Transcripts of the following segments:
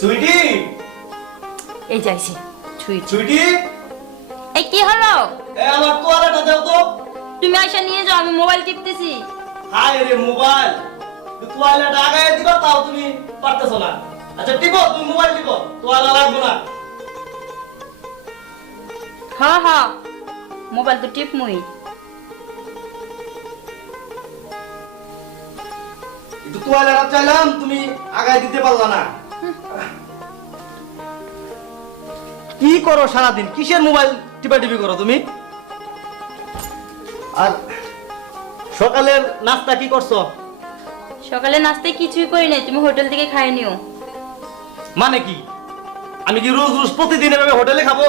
সুইটি, এই যাইছি ছুঁই সুইটি, এই কি হলো? আমার তোয়ালেটা দাও তো। তুমি আইসা নিয়ে যাও, আমি মোবাইল টিপতেছি। হায় রে মোবাইল, তোয়ালেটা আগায় দিবা তাও তুমি পারতেছো না। আচ্ছা টিপো, তুমি মোবাইল টিপো, তোয়ালা লাগবে না। হ্যাঁ হ্যাঁ, মোবাইল তো টিপ মুই। কিন্তু তোয়ালেটা চাইলাম, তুমি আগায় দিতে পারলা না। কি করো সারাদিন? কিসের মোবাইল টিপাটিপি করো তুমি? আর সকালের নাস্তা কি করছো? সকালে নাস্তায় কিছুই করি নাই, তুমি হোটেল থেকে খাই নিও। মানে কি? আমি কি রোজ রোজ প্রতিদিন এভাবে হোটেলে খাবো?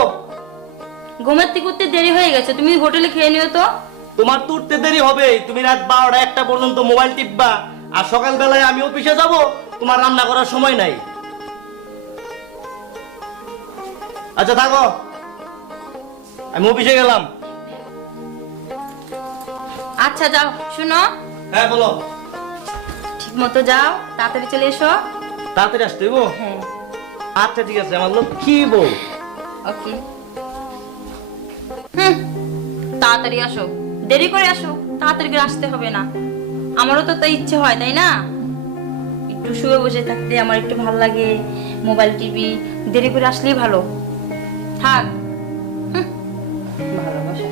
ঘুমাতে করতে দেরি হয়ে গেছে, তুমি হোটেলে খেয়ে নিও তো। তোমার তো উঠতে দেরি হবে, তুমি রাত 12টা 1টা পর্যন্ত মোবাইল টিপবা, আর সকাল বেলায় আমি অফিসে যাব, তোমার রান্না করার সময় নাই। আচ্ছা থাকো, আমি অফিসে গেলাম। আচ্ছা যাও, শুনো। হ্যাঁ বলো। ঠিক মতো যাও, তাড়াতাড়ি চলে এসো। তাড়াতাড়ি আসতে হইব? হ্যাঁ আচ্ছা ঠিক আছে, আমার লোক কি বউ। ওকে। তাড়াতাড়ি আসো, দেরি করে আসো, তাড়াতাড়ি করে আসতে হবে না। আমারও তো তাই ইচ্ছে হয়, তাই না? একটু শুয়ে বসে থাকতে আমার একটু ভালো লাগে, মোবাইল টিভি। দেরি করে আসলেই ভালো। থাক। ভালোবাসা।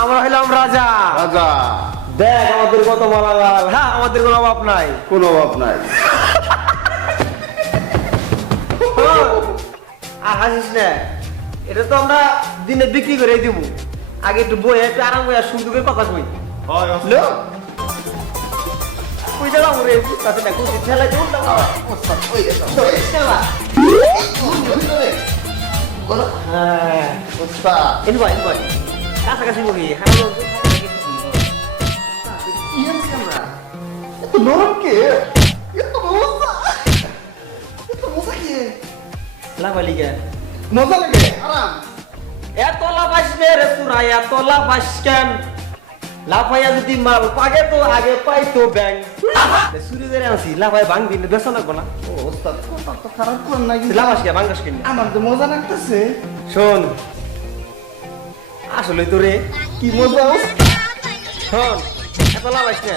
আমরা হইলাম রাজা। রাজা, দেখ আমাদের কত মালামাল। হ্যাঁ, আমাদের কোনো অভাব নাই। কোনো অভাব নাই। আর হাসিস না, এটা তো আমরা দিনে বিক্রি করে দিব। আগে একটু বই, একটু আরাম করে সুন্দর করে কথা কই। হয় লো কই যাবা ওরে, তাতে না কুচি ঠেলা দিও না। ওস্তাদ, ওই এসো। হ্যাঁ, ওস্তাদ, ইনভাই কাছাকাছি বহি। কি হচ্ছে আমরা? এত নরম কে? এত মজা, এত মজা কি? লাভালি কে মজা লাগে, আরাম। এত লাফাইস রে তোরা, এত লাফাইস কেন? লাফাইয়া যদি মাল পাগে তো আগে পাই তো ব্যাং। সুরি ধরে আনছি, লাফাই ভাঙবি না, বেসন লাগবো না। ও ওস্তাদ, কথা তো খারাপ করেন না কিন্তু। লাফাস কে, ভাঙাস কিনে। আমার তো মজা লাগতেছে। শোন, আসলে তো রে, কি মজা? শোন, এত লাফাইস না।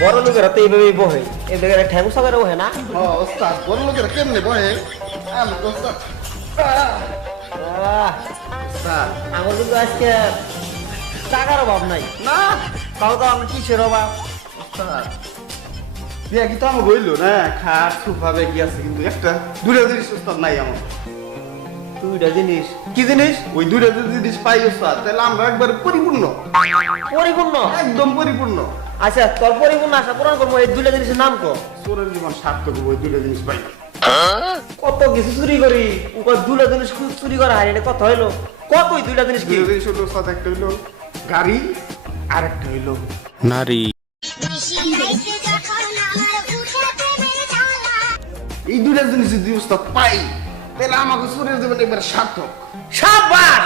বড় লোকেরা তো এইভাবেই বহে, এই জায়গায় ঠ্যাং সাগরে বহে না। ও ওস্তাদ, বড় লোকেরা কেমনে বহে? আমি তো ওস্তাদ। ওস্তাদ, আমার কিন্তু আজকে টাকার অভাব নাই। না, তাও তো আমি কিসের অভাব? ওস্তাদ, বিয়া কি তো আমার হইলো না? খাট সোফা বেগি আছে, কিন্তু একটা দুটো জিনিস ওস্তাদ নাই আমার। দুইটা জিনিস। কি জিনিস? ওই দুটো জিনিস পাই ওস্তাদ, তাহলে আমরা একবার পরিপূর্ণ, পরিপূর্ণ। একদম পরিপূর্ণ। আচ্ছা, তোর পরিপূর্ণ আশা পূরণ করবো। এই দুইটা জিনিসের নাম তো চোরের জীবন সার্থক হবে ওই দুটো জিনিস পাই। কত কিছু চুরি করি, ওই দুইটা জিনিস চুরি করা হয়, এটা কত হইলো? কত ওই দুইটা জিনিস কি? দুটো জিনিস হলো ওস্তাদ, একটা হইলো গাড়ি, আর একটা হইলো নারী। এই দুটো জিনিস যদি ওস্তাদ পাই, তাহলে আমাকে চোরের জীবন একবার সার্থক। সাবাস!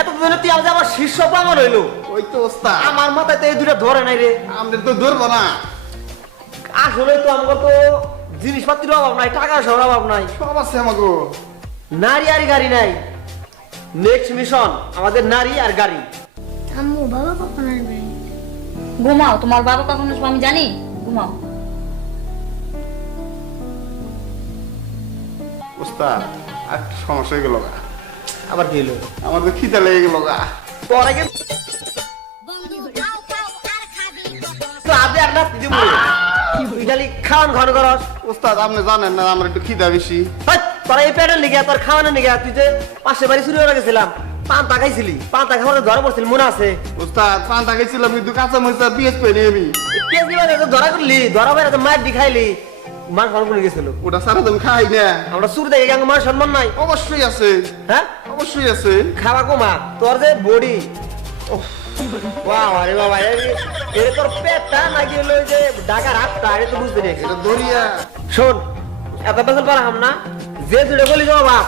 এতদিনে তুই আমার শীর্ষ প্রমাণ হইলো। ওই তো ওস্তাদ, আমার মাথায় তো এই দুইটা ধরে নাই রে। আমাদের তো ধরবো না। আসলে তো আমার তো জিনিসপাতির অভাব নাই, টাকার অভাব নাই, সব আছে আমাকে। নারী আর গাড়ি নাই। নেক্সট মিশন আমাদের নারী আর গাড়ি। আম্মু বাবা কখন আসবে? ঘুমাও, তোমার বাবা কখন আসবে আমি জানি। ঘুমাও। ওস্তাদ, আর একটা সমস্যা হয়ে গেল গা। আবার কি হলো? আমার তো খিদা লেগে গেল গা। তোর আগে তো আদে আর না দিব। তুই খালি খাওয়ান ঘন করস। ওস্তাদ, আপনি জানেন না আমার একটু খিদা বেশি। হাট, তোরা এই পেটের লিগে, তোর খাওয়ানোর লিগে। তুই যে পাশে বাড়ি চুরি করে গেছিলাম, পান্তা খাইছিলি, পান্তা খাওয়ানো ধরা পড়ছিল, মনে আছে? ওস্তাদ, পান্তা খাইছিলাম কিন্তু কাঁচা মরিচ আর পেঁয়াজ পেয়ে আমি। পেঁয়াজ দিবা তো ধরা করলি, ধরা বাইরে তো মায়ের দি খাইলি, মান সম্মান করে গেছিল। ওটা সারা তুমি খাই না। আমরা চুরি দেখে গেলে মান সম্মান নাই। অবশ্যই আছে, হ্যাঁ, অবশ্যই আছে। খাওয়া কমা, তোর যে বডি। আরে বাবা, এটা তোর পেটটা নাকি হলো যে ঢাকার হাতটা, এটা তো বুঝতে পেরেছি। এটা দরিয়া। শোন, এত বেতন পারা হাম না, যে দুটো বলি যাও বাপ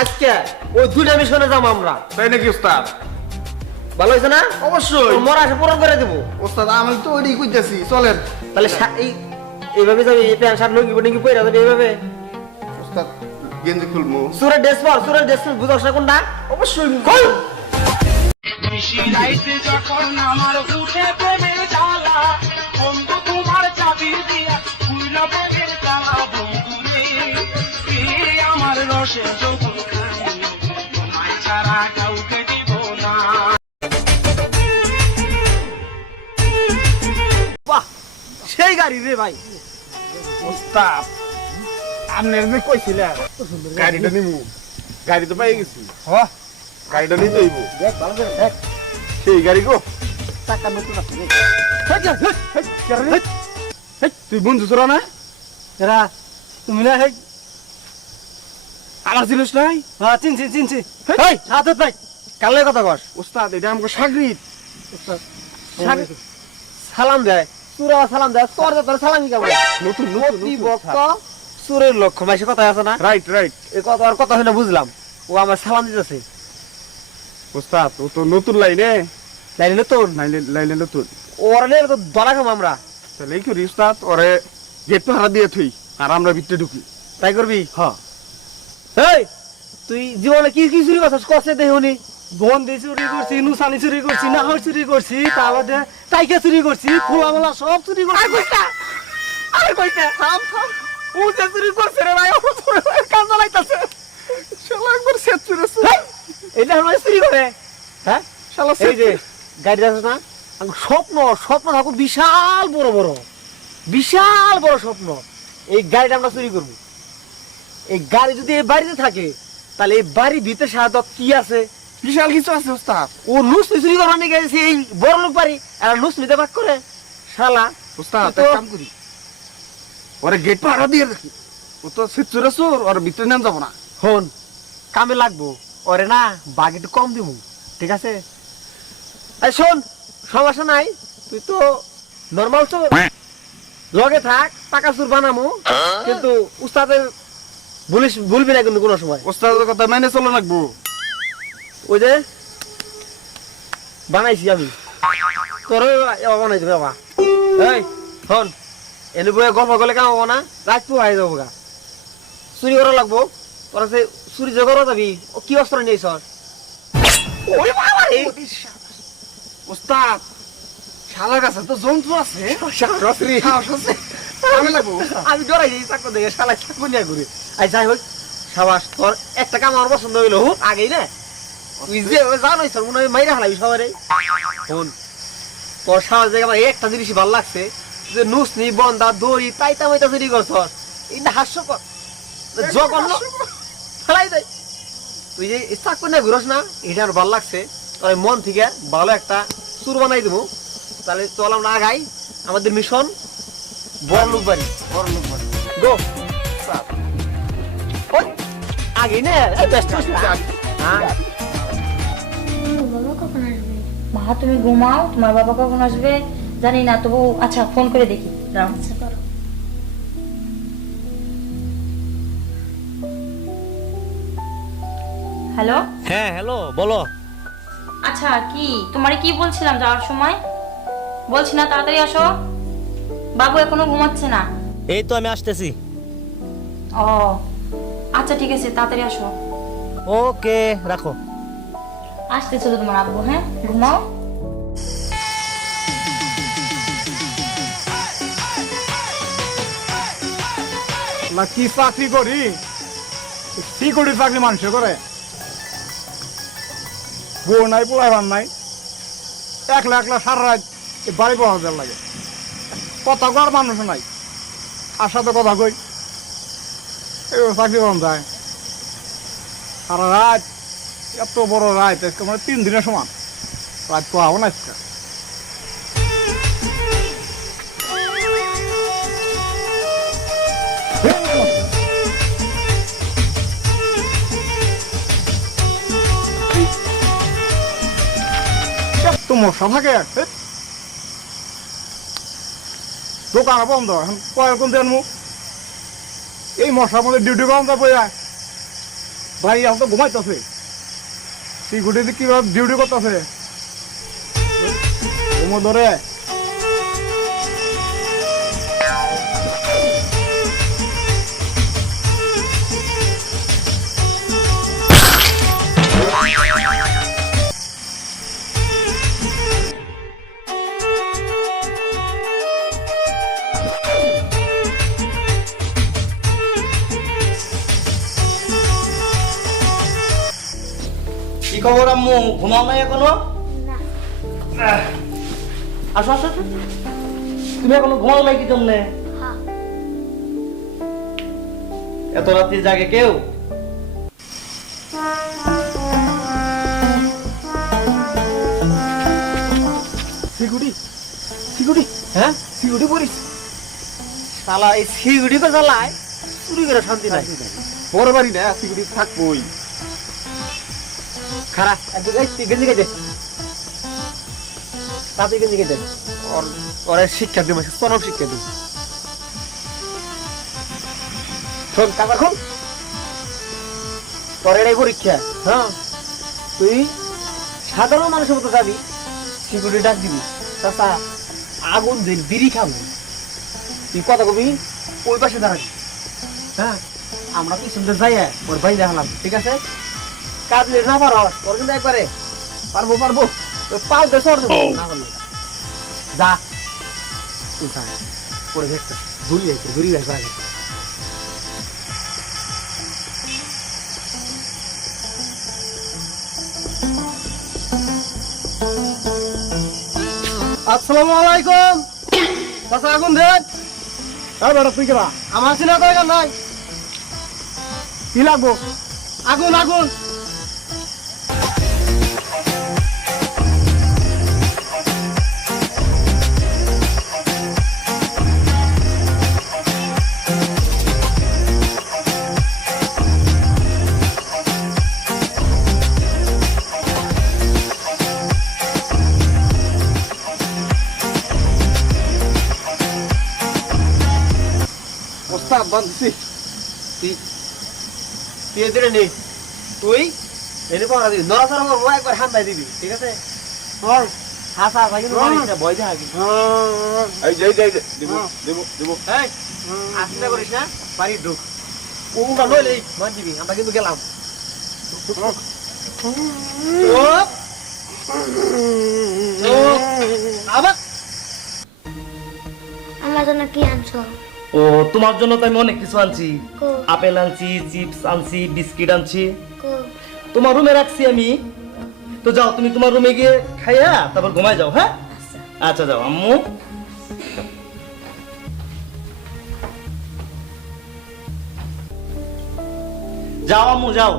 আজকে ওই দুইটা মিশনে যাবো আমরা। তাই নাকি ওস্তাদ? ভালো হয়েছে না? অবশ্যই তোর মরা এসে পূরণ করে দেবো। ওস্তাদ আমি তো ওইটাই কইতাছি, চলেন। তাহলে এইভাবে যাবি, এই প্যান্ট শার্ট লুঙ্গি বুঙ্গি পরে যাবি এইভাবে। ওস্তাদ গেঞ্জি খুলবো। সুরের ড্রেস পর, সুরের ড্রেস বুঝাস না কোনটা? অবশ্যই খোল। নিশিরাইতে যখন আমার উঠে প্রেমের জ্বালা, বন্ধু তোমার চাবি দিয়া খুইলা প্রেমের তালা, বন্ধু রে আমার রসে যখন খাই, তোমায় ছাড়া কাউকে দিব না। বাহ, সেই গাড়ি রে ভাই। ওস্তাদ আপনার যে কইছিলেন গাড়িটা নিমু, গাড়ি তো পাই গেছি। হ্যাঁ গাড়িটা নিতে হইব। দেখ ভালো করে দেখ, সেই গাড়ি গো। টাকা নতুন আছে। তুই বন্ধু তোরা না? এরা তুমি না? হেই আমার জিনিস নাই। হ্যাঁ চিনছি চিনছি। হেই সাথে ভাই কালে কথা কস। ওস্তাদ এটা আমাকে সাগরিত। সালাম দেয়, সুরা সালাম দেয়, তোর তোর সালামি কেমন? নতুন প্রতিপক্ষ সুরের লক্ষ্য মাসে কথা আছে না? Right right. এই কথা আর কথা শুনে বুঝলাম ও আমার সালাম দিতেছে। ওস্তাদ ও তো নতুন লাইনে, লাইনে নতুন, লাইনে নতুন। ওরা নিয়ে তো ধরা খাম আমরা। তাহলে এই করি ওস্তাদ, ওরে গেট পাহারা দিয়ে থুই আর আমরা ভিতরে ঢুকি। তাই করবি? হ্যাঁ। এই তুই জীবনে কি কি চুরি করছিস? কষ্টে দেহনি। বন্দি চুরি করছি, নুসানি চুরি করছি, নাহর চুরি করছি, তারপরে টাইকা চুরি করছি, খোলামেলা সব চুরি করছি। আরে কইতে থাম থাম, ও যে চুরি করছে রে ভাই, ও কাজ চালাইতাছে। শালা একবার সেট চুরেছে। এটা আমার চুরি করে। হ্যাঁ শালা এই যে গাড়ি আছে না, আমার স্বপ্ন স্বপ্ন থাকুক বিশাল বড় বড়, বিশাল বড় স্বপ্ন। এই গাড়িটা আমরা চুরি করবো। এই গাড়ি যদি এই বাড়িতে থাকে তাহলে এই বাড়ির ভিতরে সাহায্য কি আছে? বিশাল কিছু আছে ওস্তাদ। ও লুসনি চুরি করার নিয়ে গেছে এই বড় লোক বাড়ি, আর লুসনিতে ভাগ করে শালা। ওস্তাদ তুই তো- এক কাম করি, ওরে গেট পাহারা দিয়ে রাখি। ও তো সেট চুরেছে, ওর ভিতরে নাম যাবো না। হন কামে লাগবো ওরে না, বাঘ একটু কম দিব, ঠিক আছে? এই শোন, সমস্যা নাই, তুই তো নর্মাল তো লগে থাক, টাকা চুর বানামো, কিন্তু উস্তাদের ভুলবি না কিন্তু কোনো সময়। ওস্তাদের কথা মেনে চলো লাগবো। ওই যে বানাইছি আমি, তোর বানাই দেবে বাবা। এই হন, এনে বয়ে গল্প করলে কাম হবো না, রাত পোহাই যাবো গা। চুরি করা লাগবো, তোরা সে চুরি যে করা যাবি, ও কি অস্ত্র নিয়েছ? ওই বাবা রে, ওস্তাদ শালার কাছে তো যন্ত্র আছে, সাহস আছে। কামে লাগবো ওস্তাদ। আমি ডরাই যাই চাকর দেখে, শালা চাকর নিয়ে ঘুরে। আই যাই হোক, সাবাস, তোর একটা কাম আমার পছন্দ হইলো, হোক আগেই না। তুই যে জানোই স্যার, মনে হয় মাইরা হারাবি সবাই। শোন, তোর সাহস দেখে আমার একটা জিনিসই ভালো লাগছে, যে নুসনি বন্দা দড়ি তাইতা মাইতা চুরি করছ, এটা হাস্যকর, জঘন্য, ফেলাই দেয়। তুই যে চাকর নিয়ে ঘুরস না, এটা আমার ভালো লাগছে। তোর মন থেকে ভালো একটা চুর বানাই দেবো। তাহলে চল আমরা আগাই, আমাদের মিশন বড় লোক বাড়ি। বড় লোক বাড়ি। গো আগে না ব্যস্ত হ্যাঁ। বাবা কখন আসবে? মা তুমি ঘুমাও, তোমার বাবা কখন আসবে জানি না, তবু আচ্ছা ফোন করে দেখি। দাও। আচ্ছা করো। হ্যালো, হ্যাঁ হ্যালো, বলো। আচ্ছা কি তোমারে কি বলছিলাম যাওয়ার সময়? বলছি না তাড়াতাড়ি আসো, বাবু এখনো ঘুমাচ্ছে না। এই তো আমি আসতেছি। ও আচ্ছা ঠিক আছে, তাড়াতাড়ি আসো। ওকে, রাখো। আসতেছো তো তোমার আব্বু, হ্যাঁ ঘুমাও। না কি চাকরি করি, সিকিউরিটি চাকরি মানুষে করে, বউ নাই, পোলাইবার নাই, একলা একলা সারা রাত এই বাড়ি পৌঁছাতে লাগে, কথা কর মানুষ নাই, আর সাথে কথা কই, এগুলো চাকরি করা যায় সারা রাত, এত বড় রাত, আজকে মানে 3 দিনের সমান রাত পোহাবো না আজকে। তো মশা থাকে, দোকান বন্ধ, এখন কয়েক কোন দেন মুখ, এই মশার মধ্যে ডিউটি কম পড়ে যায়। ভাই এখন তো ঘুমাইতেছে সিকিউরিটি কিভাবে ডিউটি করতেছে ঘুমো ধরে কি খবর আম্মু, ঘুমাও নাই এখনো? না আসো আসো আসো। তুমি এখনো ঘুমাও নাই কি জন্যে? হ্যাঁ এত রাত্রি জাগে কেউ? সিকিউরিটি সিকিউরিটি হ্যাঁ সিকিউরিটি করিস শালা এই সিকিউরিটি তো জ্বালায় চুরি করে শান্তি নাই বড় বাড়ি না সিকিউরিটি থাকবোই। খারাপ একদম এই তুই গেঞ্জি কেটে তাতে গেঞ্জি কেটে ওর শিক্ষা দিব চরম শিক্ষা দিব শোন কাকা খোল তোর এটাই পরীক্ষা হ্যাঁ তুই সাধারণ মানুষের মতো যাবি সিকিউরিটি ডাক দিবি চাচা আগুন দিন বিড়ি খাবো তুই কথা কবি ওই পাশে দাঁড়াবি হ্যাঁ আমরা পিছন দিয়ে যাই ওর ভাই দেখালাম ঠিক আছে কাজ না পারো ওর কিন্তু একবারে পারবো পারবো পাও দেশ না পারলে যা তুই যা পরে দেখতে ঘুরি গেছে আগে আসসালামু আলাইকুম। চাচা আগুন দেন। হ্যাঁ বেটা তুই কেবা আমার চিনা দরকার নাই। কি লাগবো আগুন আগুন। ওস্তাদ বান্ধছি তুই তুই এদের নে তুই এনে পাওয়া দিবি নড়াচড়া করবো একবার হান্দাই দিবি ঠিক আছে হাসা হাসা কিন্তু মারিস না ভয় দেখা কিন্তু এই যাই যাই দিব দিব দিব এই আসতে করিস না বাড়ি ঢুক ওটা লইলে মার দিবি আমরা কিন্তু গেলাম আবার আমার জন্য কি আনছো ও তোমার জন্য তো আমি অনেক কিছু আনছি। কো আপেল আনছি, চিপস আনছি, বিস্কিট আনছি। কো তোমার রুমে রাখছি আমি। তো যাও তুমি তোমার রুমে গিয়ে খাইয়া তারপর ঘুমায় যাও। হ্যাঁ আচ্ছা যাও আম্মু। যাও আম্মু যাও।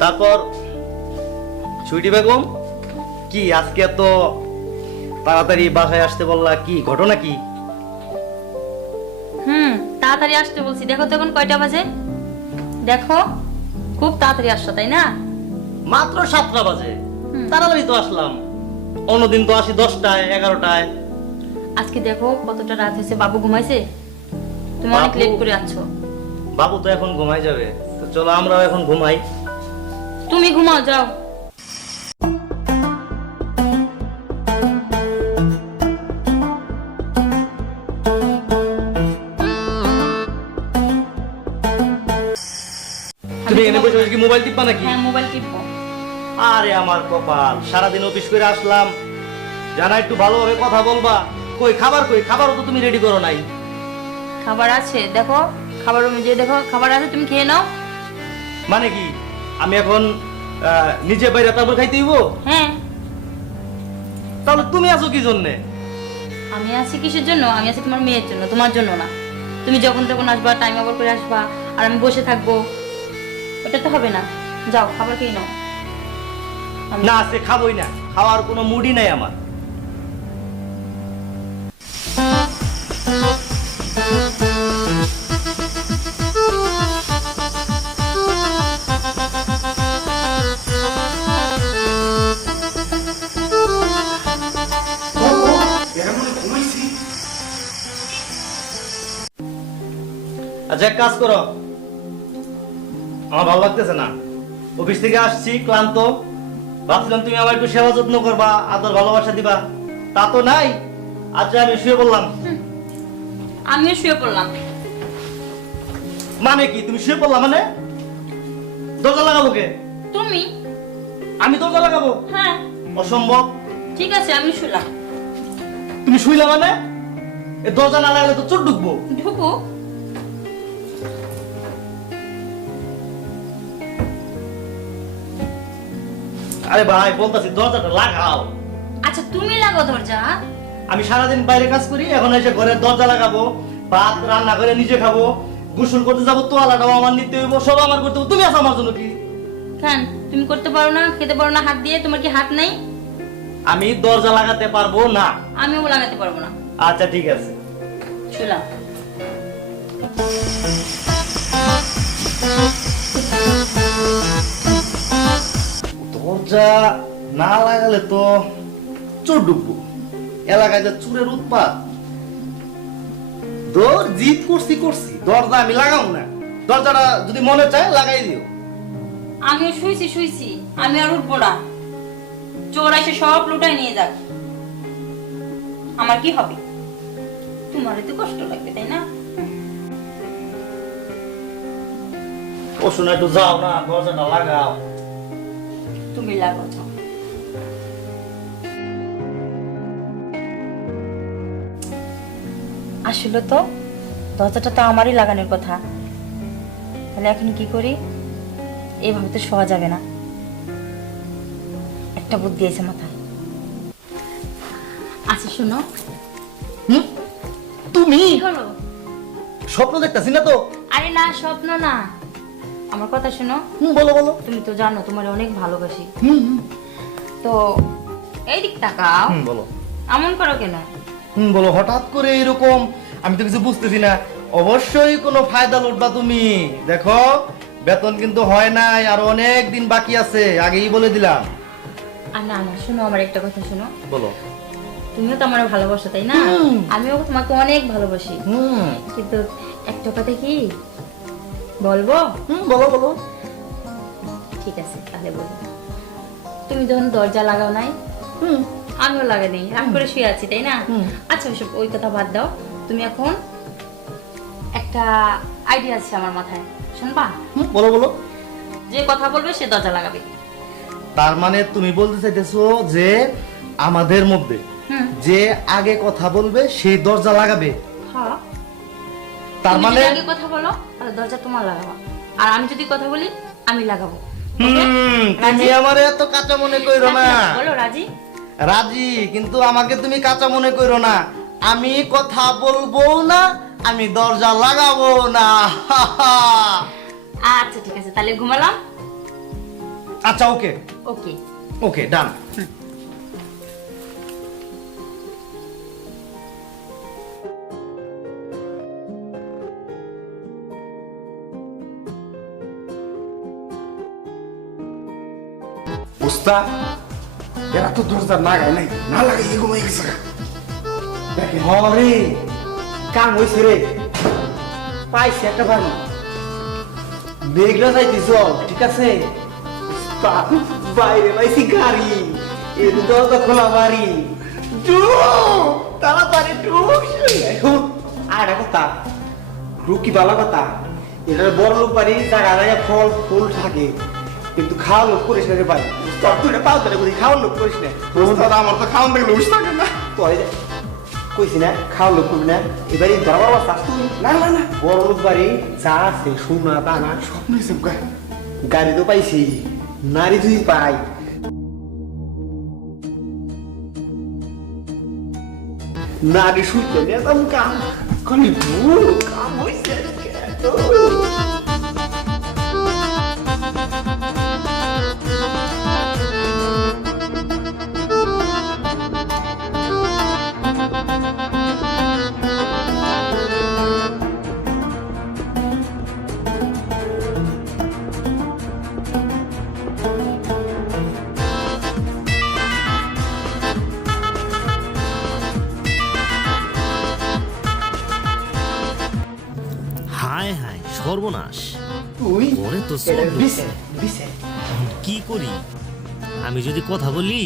তারপর সুইটি বেগম কি আজকে এত তাড়াতাড়ি বাসায় আসতে বললা, কি ঘটনা কি? তাড়াতাড়ি আসতে বলছি। দেখো তো এখন কয়টা বাজে, দেখো খুব তাড়াতাড়ি আসছো তাই না? মাত্র 7টা বাজে, তাড়াতাড়ি তো আসলাম। অন্যদিন তো আসি 10টায় 11টায়। আজকে দেখো কতটা রাত হয়েছে, বাবু ঘুমাইছে, তুমি অনেক বাবু- লেট করে আসছো। বাবু তো এখন ঘুমাই যাবে, তো চলো আমরাও এখন ঘুমাই। তুমি ঘুমাও যাও। তুমি এনে বসে বসে কি মোবাইল টিপবা নাকি? হ্যাঁ মোবাইল টিপবো। আরে আমার কপাল, সারাদিন অফিস করে আসলাম, জানা একটু ভালোভাবে কথা বলবা। কই খাবার, কই খাবারও তো তুমি রেডি করো নাই। খাবার আছে, দেখো খাবার রুমে যে দেখো খাবার আছে, তুমি খেয়ে নাও। মানে কি আমি এখন নিজে বাইরে তারপর খাইতে হইব? হ্যাঁ তাহলে তুমি আছো কি জন্যে? আমি আছি কিসের জন্য? আমি আছি তোমার মেয়ের জন্য, তোমার জন্য না। তুমি যখন তখন আসবা, টাইম ওভার করে আসবা, আর আমি বসে থাকবো, ওটা তো হবে না। যাও খাবার খেয়ে নাও। না সে খাবোই না, খাওয়ার কোনো মুডই নাই আমার। আচ্ছা এক কাজ করো, আমার ভালো লাগতেছে না, অফিস থেকে আসছি ক্লান্ত, ভাবছিলাম তুমি আমার একটু সেবা যত্ন করবা, আদর ভালোবাসা দিবা, তা তো নাই। আচ্ছা আমি শুয়ে বললাম। আমিও শুয়ে পড়লাম। মানে কি তুমি শুয়ে পড়লা? মানে দরজা লাগাবো কে? তুমি? আমি দরজা লাগাবো? হ্যাঁ। অসম্ভব। ঠিক আছে, আমি শুলাম। তুমি শুইলা মানে? এ দরজা না লাগালে তো চোর ঢুকবো। ঢুকো। আরে ভাই বলতাছি দরজাটা লাগাও। আচ্ছা তুমি লাগাও দরজা। আমি সারাদিন বাইরে কাজ করি, এখন এসে ঘরের দরজা লাগাবো, ভাত রান্না করে নিজে খাবো, গোসল করতে যাবো, তোয়ালাটাও আমার নিতে হইব, সব আমার করতে হইব। তুমি আছো আমার জন্য কি? কেন তুমি করতে পারো না, খেতে পারো না হাত দিয়ে? তোমার কি হাত নাই? আমি দরজা লাগাতে পারবো না। আমিও লাগাতে পারবো না। আচ্ছা ঠিক আছে। শুলাম। দরজা না লাগালে তো চোর ঢুকবো, এলাকায় যা চোরের উৎপাত। জিদ করছি, দরজা আমি লাগাবো না। দরজাটা যদি মনে চায় লাগাই দিও। আমিও শুইছি, আমি আর উঠবো না। চোর এসে সব লুটাই নিয়ে যাক, আমার কি হবে? তোমারই তো কষ্ট লাগবে, তাই না? ও শোনা একটু যাও না, দরজাটা লাগাও। তুমি লাগাও যাও। আসলে তো দরজাটা তো আমারই লাগানোর কথা। তাহলে এখন কি করি? এইভাবে তো শোয়া যাবে না। একটা বুদ্ধি আছে মাথায়। আচ্ছা শোনো। তুমি কি হলো? স্বপ্ন দেখতেছি না তো? আরে না, স্বপ্ন না, আমার কথা শোনো। বলো বলো। তুমি তো জানো তোমার অনেক ভালোবাসি। তো এই দিক তাকাও। বলো। এমন করো কেন? বলো, হঠাৎ করে এরকম? আমি তো কিছু বুঝতেছি না। অবশ্যই কোনো ফায়দা লুটবা তুমি। দেখো বেতন কিন্তু হয় নাই, আর অনেক দিন বাকি আছে, আগেই বলে দিলাম। আর না না, শোনো আমার একটা কথা শোনো। বলো। তুমিও তো আমার ভালোবাসো, তাই না? আমিও তোমাকে অনেক ভালোবাসি। কিন্তু একটা কথা কি বলবো? বলো বলো। ঠিক আছে তাহলে বলি। তুমি যখন দরজা লাগাও নাই, আমিও লাগাই নেই, রাগ করে শুয়ে আছি, তাই না? আচ্ছা ওইসব ওই কথা বাদ দাও। তুমি এখন একটা আইডিয়া আছে আমার মাথায়, শুনবা? বলো বলো। যে কথা বলবে সে দরজা লাগাবে। তার মানে তুমি বলতে চাইতেছো যে আমাদের মধ্যে যে আগে কথা বলবে সেই দরজা লাগাবে? হ্যাঁ। তার তুমি মানে যদি আগে কথা বলো তাহলে দরজা তোমার লাগাবা, আর আমি যদি কথা বলি আমি লাগাবো। তুমি আমারে এত কাঁচা মনে কইরো না। বলো রাজি? রাজি, কিন্তু আমাকে তুমি কাঁচা মনে কইরো না। আমি কথা বলবো না, আমি দরজা লাগাবো না। আচ্ছা ঠিক আছে, তাহলে ঘুমালাম। আচ্ছা ওকে ওকে ওকে ডান। উস্তাদ এরা তো দরজা লাগাই নাই, না লাগাই ঘুমাই গেছে। দেখে হরে কাম হইছে রে, পাইছে একটা বাড়ি, মেঘলা যাইতেছ, ঠিক আছে? উস্তাদ, বাইরে পাইছি গাড়ি, এর দরজা খোলা বাড়ি। তাড়াতাড়ি এখন আর একটা কথা, রুকি ভালো কথা, এটার বড় লোক বাড়ি, জায়গা জায়গা ফল ফুল থাকে, কিন্তু খাওয়া লোক করিস না রে ভাই। উস্তাদ তুই পাও ধরে বলি খাওয়ার লোক করিস না। উস্তাদ আমার তো খাওয়ান দেখলে উস্তাদ না। পরে কইছি না খাওয়ার লোক করবি না, এবারে ধরাবার চাস তুই? না না না, বড় লোক বাড়ি যা আছে সোনা দানা স্বপ্ন হিসেব গায়ে। গাড়ি তো পাইছি, নারী তুই পাই। নারী শুইতে নিতাম কাম খালি ভুল কাম হইছে আজকে। হায় সর্বনাশ তুই ওরে তো এটা সর্বনাশ। দিছে দিছে এখন কি করি? আমি যদি কথা বলি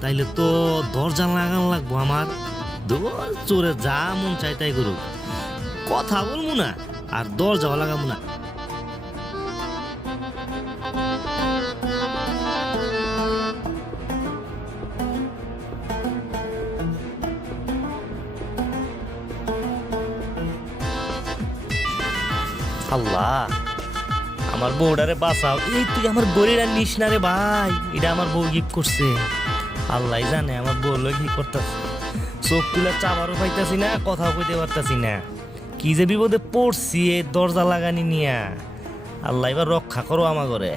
তাইলে তো দরজা লাগান লাগবো আমার। চোরে যা মন চাই তাই করুক, কথা বলবো না আর দরজাও লাগাবো না। আল্লাহ, আমার বউটারে বাঁচাও। এই তুই আমার গরিরা নিস না রে ভাই, এটা আমার বউ গিফট করছে। আল্লাহ জানে আমার বউ লোক কি করতেছে। চোখ তুলে চাবারও পাইতাছি না, কথাও কইতে পারতাছি না। কি যে বিপদে পড়ছি এই দরজা লাগানি নিয়া। আল্লাহ এবার রক্ষা করো আমার ঘরে,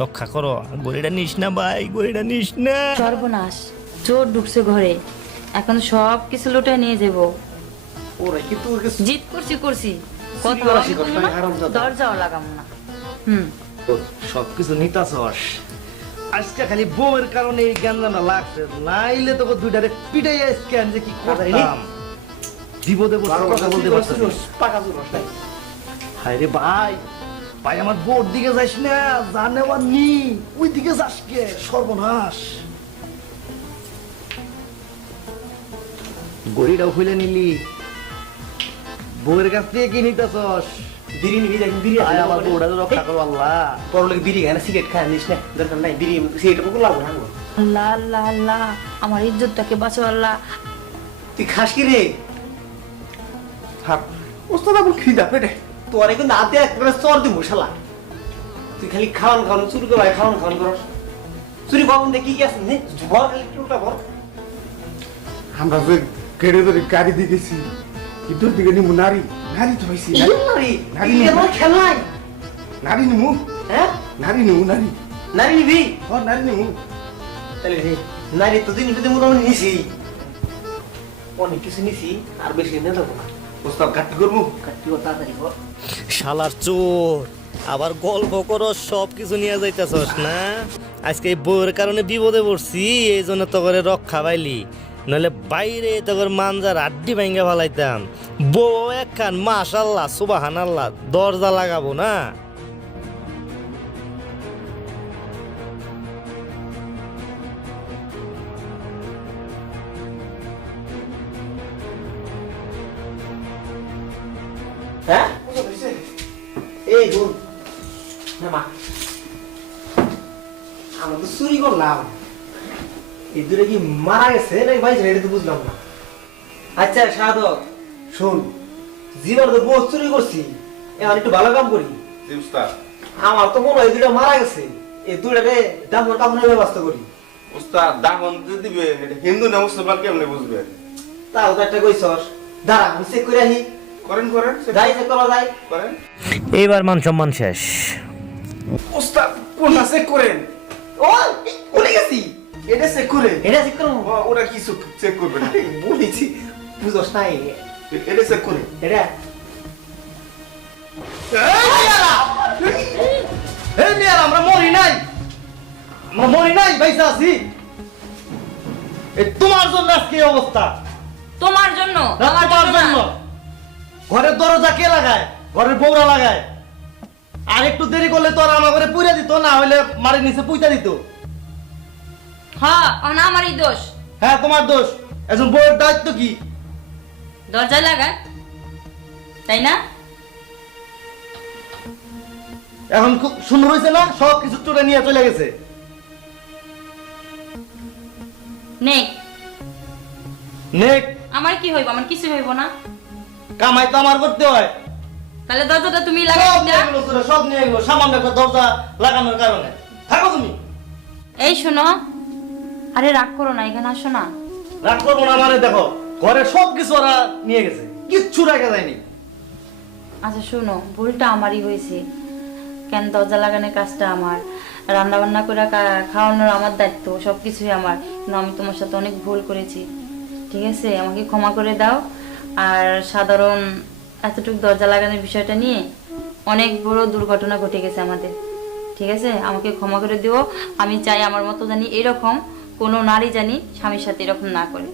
রক্ষা করো। গরিটা নিস না ভাই, গরিটা নিস না। সর্বনাশ, চোর ঢুকছে ঘরে, এখন সব কিছু লুটে নিয়ে যাবো। ওরে কি তোর কাছে জিত করছি কথা করা আমি শিখছ বলবো না, না, হারামজাদা। দরজাও লাগাবো না। হুম, সবকিছু নিতাছস, আজকে খালি বউয়ের কারণে এই জ্ঞানটা লাগছে, নাইলে তোকে দুইটারে পিটাই স্ক্যান যে কি করতাম। বিপদে বসে কথা বলতে পারছিস। পাকা জোরস নাই হায় রে ভাই, ভাই আমার বউর দিকে যাইস না, জানে আমার নি ওই দিকে যাস কে, সর্বনাশ। গড়িটাও খুলে নিলি, বউয়ের কাছ থেকে কি নিতাছস? বিড়ি নিবি দেখি বিড়ি আয় আমার বউটা রক্ষা করো আল্লাহ। বড় লোক বিড়ি খায় না, সিগারেট খায় নিস না, দরকার নাই বিড়ি সিগারেট কোন লাগবে না। আল্লাহ আল্লাহ আল্লাহ, আমার ইজ্জতটাকে বাঁচো আল্লাহ। তুই খাস কি রে? থাক ওস্তাদ আমার খিদা পেটে তোর এখন হাতে একবারে চর দিব শালা। তুই খালি খাওয়ান খাওয়ান চুরি করে খাওয়ান খাওয়ান করস। চুরি খাওয়ান দেখি কি আছে নে ভর খালি টুটা ভর। আমরা যে কেড়ে ধরে গাড়ি দিয়ে গেছি, কিন্তু দিকে নিমু নারী, নারী তো হয়েছি এই নারী নারী এই আমার খেলাই নারী নিমু, হ্যাঁ নারী নিমু, নারী নারী নিবি নারী নিমু। তাহলে রে নারী তো দিন পেতে মোটামুটি নিছি, অনেক কিছু নিছি, আর বেশি নিয়ে যাবো না। ওস্তাদ কাটি করবো, কাটতি ও তাড়াতাড়ি কর। শালার চোর, আবার গল্প করো, সব কিছু নিয়ে যাইতেছস না। আজকে এই বউয়ের কারণে বিপদে পড়ছি, এই জন্য তো করে রক্ষা পাইলি, নইলে বাইরে তো করে মানজার আড্ডি ভাঙ্গা ফেলাইতাম। বউ একখান মাশাল্লাহ সুবহানাল্লাহ, দরজা লাগাবো না। হ্যাঁ এই গুণ না মা, আমরা তো চুরি করলাম, এই দূরে কি মারা গেছে নাকি ভাই এটা তো বুঝলাম না। আচ্ছা সাধক শুন, জীবন তো বহু চুরি করছি, এখন একটু ভালো কাম করি। জি উস্তাদ। আমার তো মনে হয় এই দুটা মারা গেছে, এই দুটারে দামর কাপড়ের ব্যবস্থা করি। উস্তাদ দাগন দিয়ে দিবে, এটা হিন্দু না মুসলমান কেমনে বুঝবে? তাও তো একটা কইছস, দাঁড়া আমি চেক করে আহি। করেন করেন যাই চেক করা যায়। করেন। এইবার মান সম্মান শেষ। উস্তাদ কোনটা চেক করেন? ও ভুলে গেছি, এটা চেক করে এটা চেক করো। ওরা কি চেক করবে না? বলেছি বুঝস নাই, এটা চেক করে এটা এই মিয়া, আমরা মরি নাই, আমরা মরি নাই, বাইসা আছি। এই তোমার জন্য আজকে এই অবস্থা, তোমার জন্য, আমার তোমার জন্য জন্য। না। ঘরের দরজা কে লাগায়? ঘরের বউরা লাগায়। আর একটু দেরি করলে তো আর আমার ঘরে পুইরা দিত, না হইলে মাটির নিচে পুইতা দিত। হ্যাঁ, না আমারই দোষ। হ্যাঁ তোমার দোষ। একজন বউয়ের দায়িত্ব কি? দরজা লাগা, তাই না? এখন খুব সুন্দর হয়েছে না, সব কিছু চলে নিয়ে চলে গেছে। নে, নেক আমার কি হইব? আমার কিছু হইব না। কামাই তো আমার করতে হয়। তাহলে দরজাটা তুমি লাগাই সব দিতা। নিয়ে গেলো চলে, সব নিয়ে গেলো সামান্য একটা দরজা লাগানোর কারণে। থাকো তুমি। এই শোনো, আরে রাগ করো না, এখানে আসো না। রাগ করবো না মানে, দেখো ঘরের সব কিছু ওরা নিয়ে গেছে, কিচ্ছু রেখে যায়নি। আচ্ছা শোনো, ভুলটা আমারই হয়েছে। কেন দরজা লাগানোর কাজটা আমার, রান্না বান্না করে খাওয়ানোর আমার দায়িত্ব, সব কিছুই আমার। কিন্তু আমি তোমার সাথে অনেক ভুল করেছি, ঠিক আছে? আমাকে ক্ষমা করে দাও। আর সাধারণ এতটুকু দরজা লাগানোর বিষয়টা নিয়ে অনেক বড় দুর্ঘটনা ঘটে গেছে আমাদের, ঠিক আছে? আমাকে ক্ষমা করে দিও। আমি চাই আমার মতো জানি এরকম কোনো নারী জানি স্বামীর সাথে এরকম না করে।